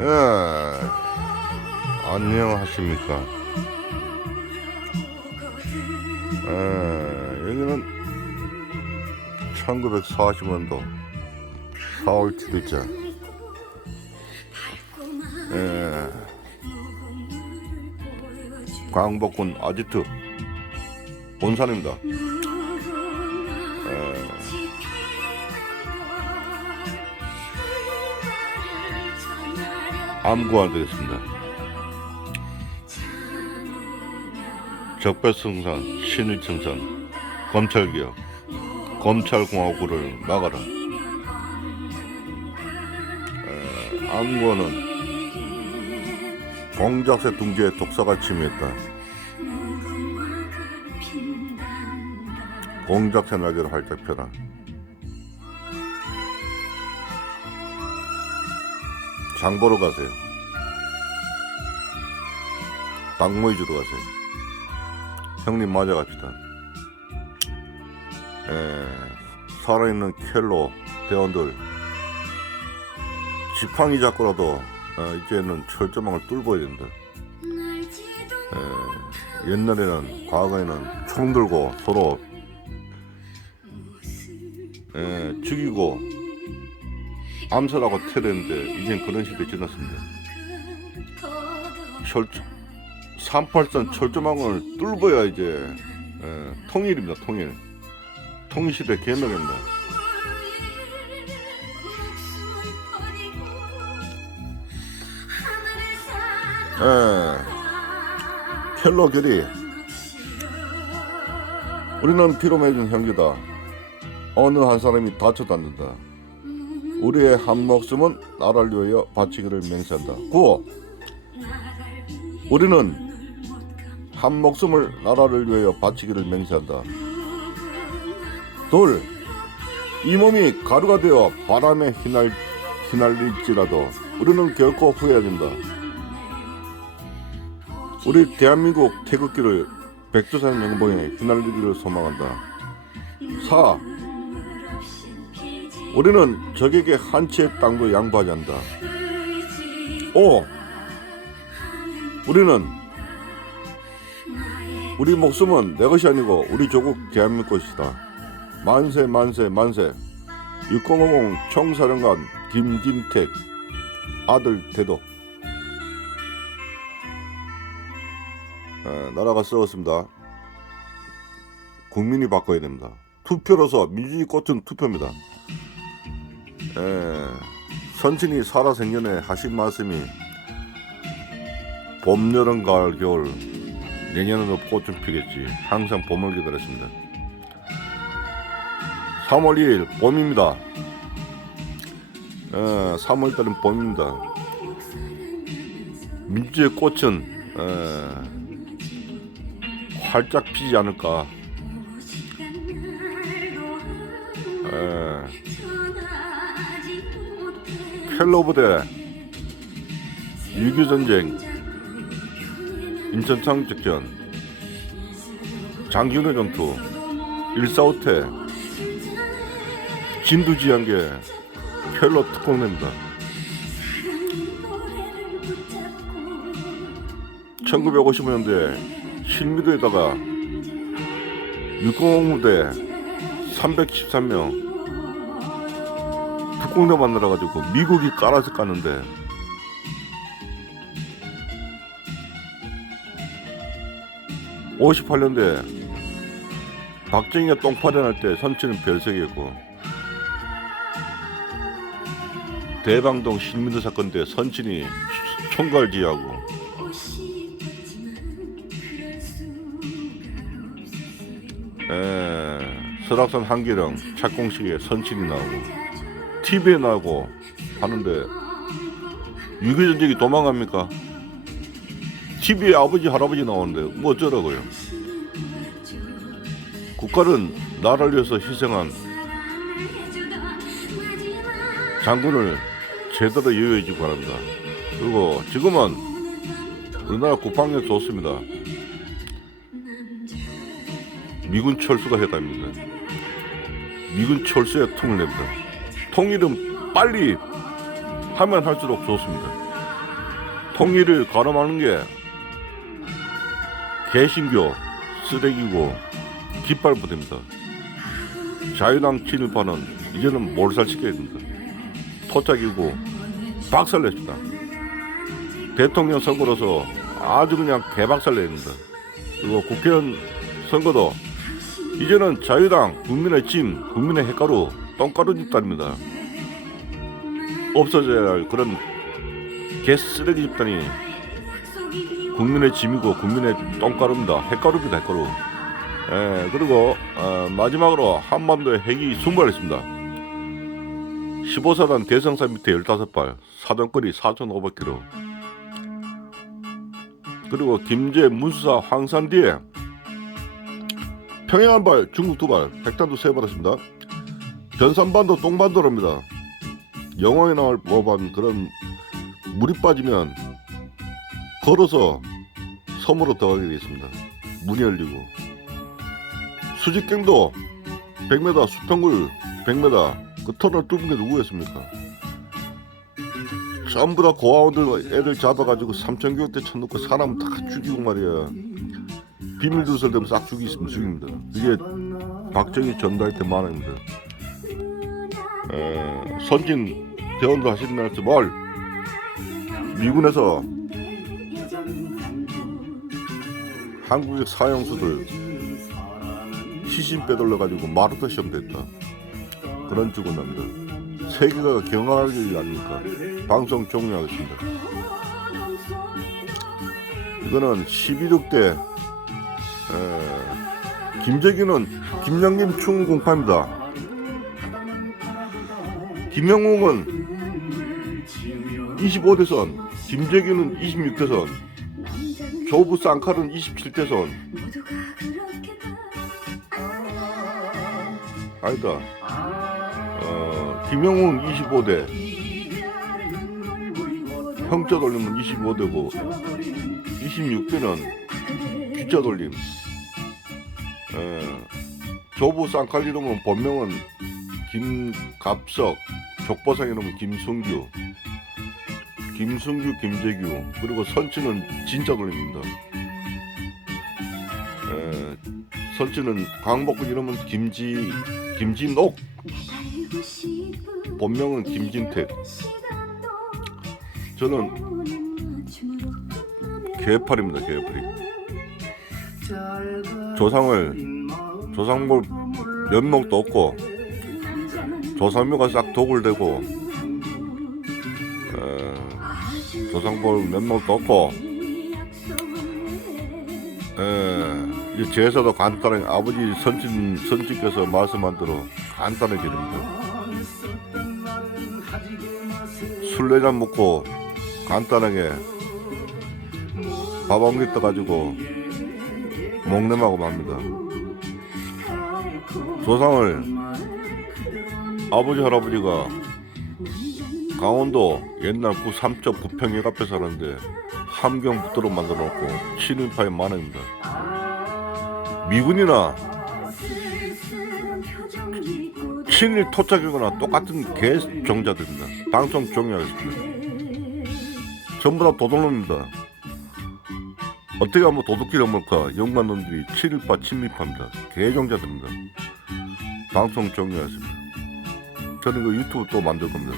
예. 안녕하십니까. 예, 여기는 1940년도 4월 7일자. 예. 광복군 아지트 본산입니다. 암구가 되겠습니다. 적폐성산, 신의청산, 검찰개혁, 검찰공화국을 막아라. 에, 암구는 공작새 둥지에 독사가 침입했다. 공작새 날개를 활짝 펴라. 장 보러 가세요. 당모이 주러 가세요. 형님 맞아 갑시다. 에, 살아있는 켈로 대원들 지팡이 잡고라도 어, 이제는 철조망을 뚫어야 된다. 에, 옛날에는 과거에는 총 들고 서로 에, 죽이고 암살하고 테러했는데 이젠 그런 시대 지났습니다. 철 38선 철조망을 뚫어야 이제 에, 통일입니다. 통일. 통일 시대 개명입니다. 에, 켈로 결이 우리는 피로 맺은 형제다. 어느 한 사람이 다쳐도 않는다. 우리의 한 목숨은 나라를 위하여 바치기를 맹세한다. 9. 우리는 한 목숨을 나라를 위하여 바치기를 맹세한다. 둘. 이 몸이 가루가 되어 바람에 휘날, 휘날릴지라도 우리는 결코 후회하지 된다. 우리 대한민국 태극기를 백두산 영봉에 휘날리기를 소망한다. 4. 우리는 적에게 한 채의 땅도 양보하지 않는다. 5. 우리는 우리 목숨은 내 것이 아니고 우리 조국 대한민국 것이다. 만세 만세 만세 6050 총사령관 김진택 아들 대도 에, 나라가 썩었습니다. 국민이 바꿔야 됩니다. 투표로서 민주주의 꽃은 투표입니다. 에, 선친이 살아생전에 하신 말씀이 봄, 여름, 가을, 겨울 내년에도 꽃 좀 피겠지. 항상 봄을 기다렸습니다. 3월 2일 봄입니다. 에, 3월 달은 봄입니다. 민주의 꽃은 에, 활짝 피지 않을까. 에, 켈로부대 6.25전쟁 인천창작전 장균의 전투 145태 진두지한계 켈로 특공대입니다. 1950년대 실미도에다가 6공무대 313명 특공대 만들어가지고 미국이 깔아서 까는데 (58년대) 박정희가 똥파리 날때 선치는 별석이었고 대방동 신민도 사건 때 선친이 총괄지휘하고 에, 설악산 한계령 착공식에 선친이 나오고 TV에 나오고 하는데 유교전쟁이 도망갑니까? TV에 아버지 할아버지 나오는데 뭐 어쩌라고요? 국가는 나라를 위해서 희생한 장군을 제대로 여유해주고 바랍니다. 그리고 지금은 우리나라 국방력 좋습니다. 미군 철수가 해답입니다. 미군 철수에 통을 냅니다. 통일은 빨리 하면 할수록 좋습니다. 통일을 가름하는 게 개신교 쓰레기고 깃발 부대입니다. 자유당 친일파는 이제는 몰살시켜야 됩니다. 토착이고 박살냈습니다. 대통령 선거로서 아주 그냥 개박살내야 됩니다. 그리고 국회의원 선거도 이제는 자유당 국민의 찜, 국민의 핵가루, 똥가루 집단입니다. 없어져야 할 그런 개쓰레기 집단이 국민의 짐이고 국민의 똥가루입니다. 핵가루입니다. 핵가루. 예, 그리고 어, 마지막으로 한반도에 핵이 순발했습니다. 15사단 대성사 밑에 15발, 사정거리 4,500km. 그리고 김제 문수사 황산 뒤에 평양 한 발, 중국 두 발, 핵탄두 세 발했습니다. 변산반도 똥반도로입니다. 영화에 나올 법한 그런 물이 빠지면 걸어서 섬으로 들어가게 되어 있습니다. 문이 열리고 수직경도 100m 수평굴 100m 그 터널 뚫은 게 누구였습니까? 전부 다 고아원들 애들 잡아가지고 삼천교육 때 쳐놓고 사람 다 죽이고 말이야 비밀 두설되면 싹 죽이면 죽입니다. 이게 박정희 전달 때 만화입니다. 에, 선진 대원도 하시는 날에서 뭘 미군에서 한국의 사형수들 시신 빼돌려 가지고 마루타 시험 됐다. 그런 죽은 납니다. 세계가 경악할 일이 아닙니까? 방송 종료하겠습니다. 이거는 11억 대 에, 김재규는 김영림 충 공파입니다. 김영웅은 25대선, 김재규는 26대선, 조부 쌍칼은 27대선. 아니다. 어, 김영웅 25대. 형자 돌리면 25대고 26대는 귀자 돌림. 에, 조부 쌍칼 이름은 본명은 김갑석, 족보상 이름은 김승규. 김승규, 김재규 그리고 선치는 진짜 돌림입니다. 에, 선치는 강복근 이름은 김지 김진옥. 본명은 김진택. 저는 개팔입니다 개팔이. 조상을 조상볼 면목도 없고 조상묘가 싹 대고 조상볼 면목도 없고 에, 이 제사도 간단하게 아버지 선진 선지께서 말씀한 대로 간단하게 됩니다. 술래잔 먹고 간단하게 밥한개 떠가지고 먹nem하고 맙니다. 조상을 아버지 할아버지가 강원도 옛날 구 삼척 부평역 앞에 살았는데 함경 붙도록 만들어 놓고 친일파의 만행입니다. 미군이나 친일 토착이거나 똑같은 개 종자들입니다. 방송 종료하겠습니다. 전부 다 도둑놈입니다. 어떻게 하면 도둑질을 먹을까? 연관놈들이 친일파 친미파입니다. 개종자들입니다. 방송 종료하겠습니다. 저는 그 유튜브 또 만들 겁니다.